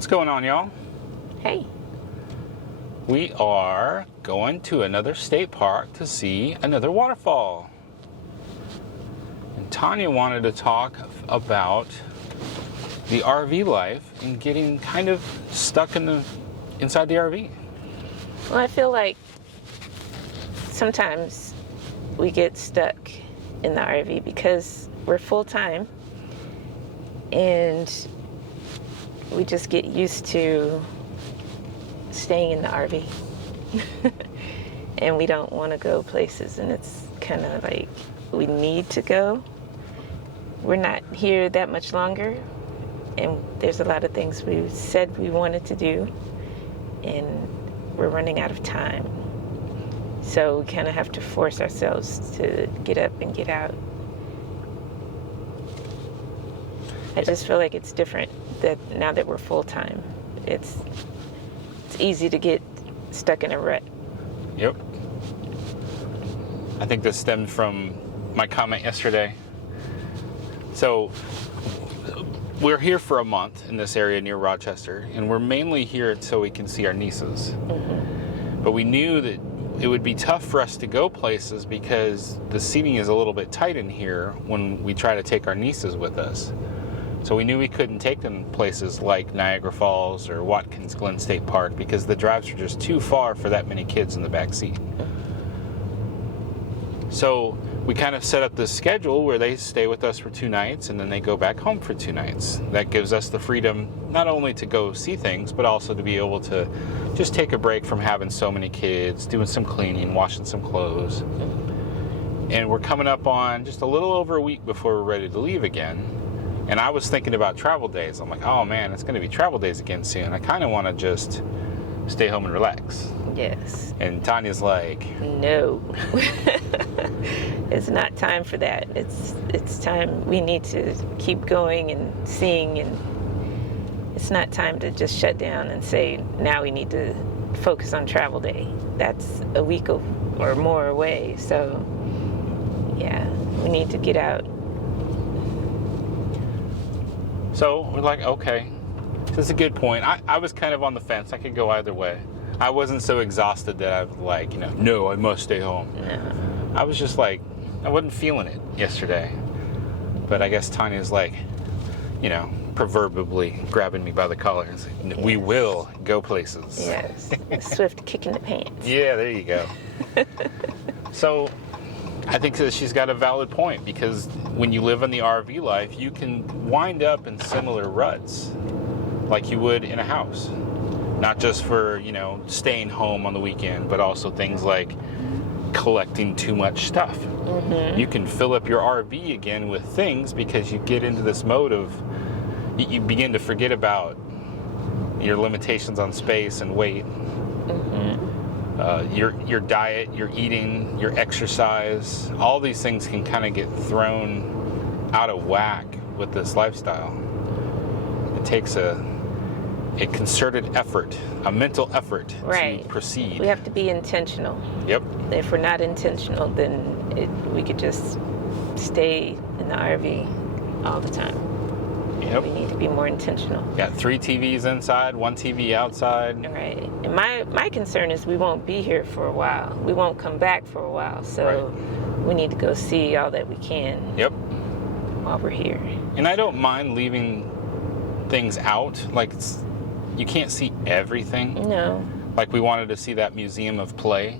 What's going on, y'all? Hey. We are going to another state park to see another waterfall. And Tanya wanted to talk about the RV life and getting kind of stuck inside the RV. Well, I feel like sometimes we get stuck in the RV because we're full-time and we just get used to staying in the RV. And we don't want to go places, and it's kind of like we need to go. We're not here that much longer, and there's a lot of things we said we wanted to do, and we're running out of time. So we kind of have to force ourselves to get up and get out. I just feel like it's different that now that we're full-time. It's easy to get stuck in a rut. Yep. I think this stemmed from my comment yesterday. So we're here for a month in this area near Rochester, and we're mainly here so we can see our nieces. Mm-hmm. But we knew that it would be tough for us to go places because the seating is a little bit tight in here when we try to take our nieces with us. So we knew we couldn't take them places like Niagara Falls or Watkins Glen State Park because the drives were just too far for that many kids in the back seat. So we kind of set up this schedule where they stay with us for 2 nights and then they go back home for 2 nights. That gives us the freedom not only to go see things, but also to be able to just take a break from having so many kids, doing some cleaning, washing some clothes. And we're coming up on just a little over a week before we're ready to leave again. And I was thinking about travel days. I'm like, oh man, it's going to be travel days again soon. I kind of want to just stay home and relax. Yes. And Tanya's like, no. It's not time for that. It's time. We need to keep going and seeing, and it's not time to just shut down and say, now we need to focus on travel day. That's a week or more away. So yeah, we need to get out. So we're like, okay, that's a good point. I was kind of on the fence. I could go either way. I wasn't so exhausted that I was like, no, I must stay home. No. I was just like, I wasn't feeling it yesterday. But I guess Tanya's like, proverbially grabbing me by the collar and saying, yes, we will go places. Yes, a swift kick in the pants. Yeah, there you go. So I think that she's got a valid point, because when you live in the RV life, you can wind up in similar ruts like you would in a house. Not just for, staying home on the weekend, but also things like collecting too much stuff. Mm-hmm. You can fill up your RV again with things because you get into this mode of, you begin to forget about your limitations on space and weight. Mm-hmm. Your diet, your eating, your exercise, all these things can kind of get thrown out of whack with this lifestyle. It takes a concerted effort, a mental effort to proceed. We have to be intentional. Yep. If we're not intentional, then we could just stay in the RV all the time. Yep. We need to be more intentional. Got 3 TVs inside, 1 TV outside. Right. And my concern is we won't be here for a while. We won't come back for a while. So we need to go see all that we can. Yep. While we're here. And I don't mind leaving things out. Like, you can't see everything. No. Like, we wanted to see that Museum of Play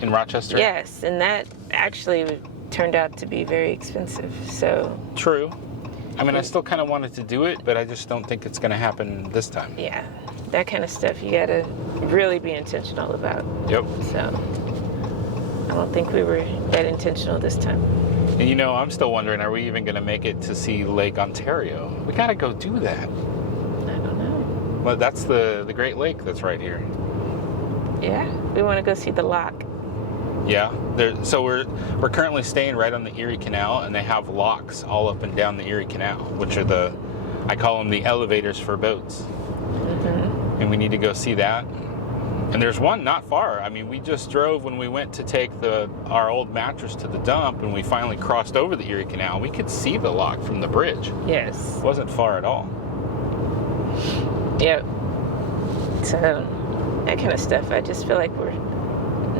in Rochester. Yes, and that actually turned out to be very expensive. So true. I mean, I still kind of wanted to do it, but I just don't think it's going to happen this time. Yeah, that kind of stuff you got to really be intentional about. Yep. So I don't think we were that intentional this time. And I'm still wondering, are we even going to make it to see Lake Ontario? We got to go do that. I don't know. Well, that's the Great Lake that's right here. Yeah, we want to go see the lock. Yeah, so we're currently staying right on the Erie Canal, and they have locks all up and down the Erie Canal, which are I call them the elevators for boats. Mm-hmm. And we need to go see that. And there's one not far. I mean, we just drove when we went to take our old mattress to the dump, and we finally crossed over the Erie Canal. We could see the lock from the bridge. Yes. It wasn't far at all. Yep. So that kind of stuff, I just feel like we're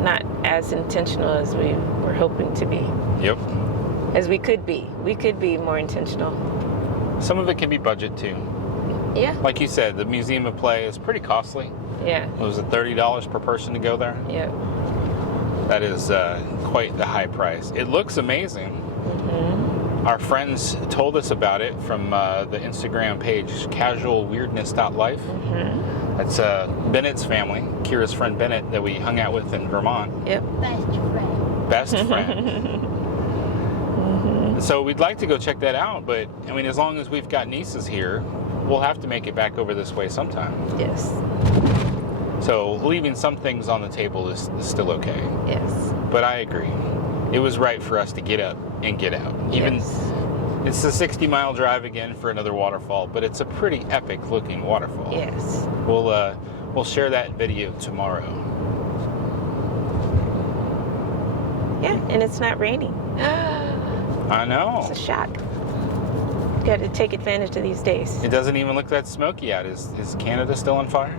not as intentional as we were hoping to be. Yep. As we could be. We could be more intentional. Some of it can be budget too. Yeah. Like you said, the Museum of Play is pretty costly. Yeah. Was it $30 per person to go there? Yep. That is quite the high price. It looks amazing. Mm-hmm. Our friends told us about it from the Instagram page, casualweirdness.life. Mm-hmm. That's Bennett's family, Kira's friend Bennett, that we hung out with in Vermont. Yep. Best friend. So we'd like to go check that out, but I mean, as long as we've got nieces here, we'll have to make it back over this way sometime. Yes. So leaving some things on the table is still okay. Yes. But I agree. It was right for us to get up and get out. Even Yes. it's a 60-mile drive again for another waterfall, but it's a pretty epic looking waterfall. Yes. We'll share that video tomorrow. Yeah, and it's not raining. I know. It's a shock. Got to take advantage of these days. It doesn't even look that smoky out. Is Canada still on fire?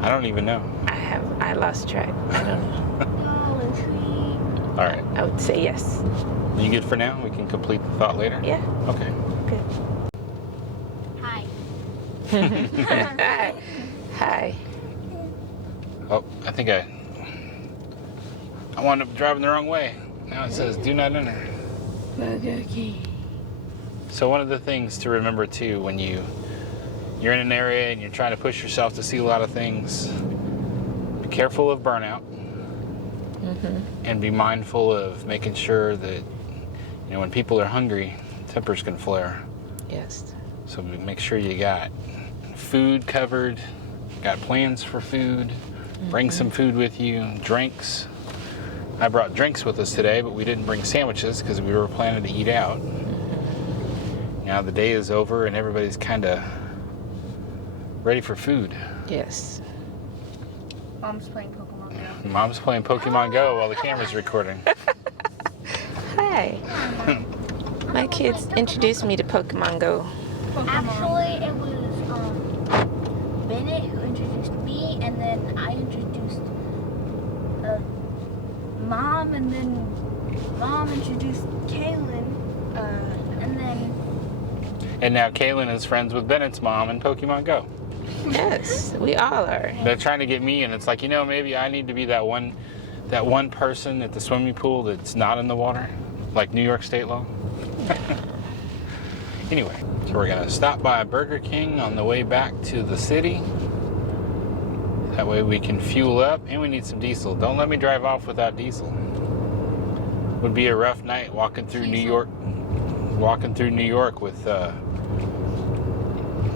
I don't even know. I lost track. I don't know. All right. I would say yes. You good for now? We can complete the thought later? Yeah. Okay. Good. Hi. Hi. Hi. Oh, I think I wound up driving the wrong way. Now it says do not enter. Okay. So one of the things to remember too when you're in an area and you're trying to push yourself to see a lot of things, be careful of burnout. Mm-hmm. And be mindful of making sure that, when people are hungry, tempers can flare. Yes. So make sure you got food covered, got plans for food, bring some food with you, drinks. I brought drinks with us today, but we didn't bring sandwiches because we were planning to eat out. Now the day is over and everybody's kind of ready for food. Yes. Mom's playing Pokemon Go. Mom's playing Pokemon Go while the camera's recording. Hi. My kids introduced me to Pokemon Go. Actually, it was Bennett who introduced me, and then I introduced Mom, and then Mom introduced Kaylin, and then... And now Kaylin is friends with Bennett's mom in Pokemon Go. Yes, we all are. They're trying to get me, and it's like, maybe I need to be that one person at the swimming pool that's not in the water, like New York state law. Anyway, so we're gonna stop by Burger King on the way back to the city. That way we can fuel up, and we need some diesel. Don't let me drive off without diesel. Would be a rough night walking through New York with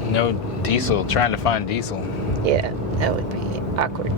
no diesel, trying to find diesel. Yeah, that would be awkward.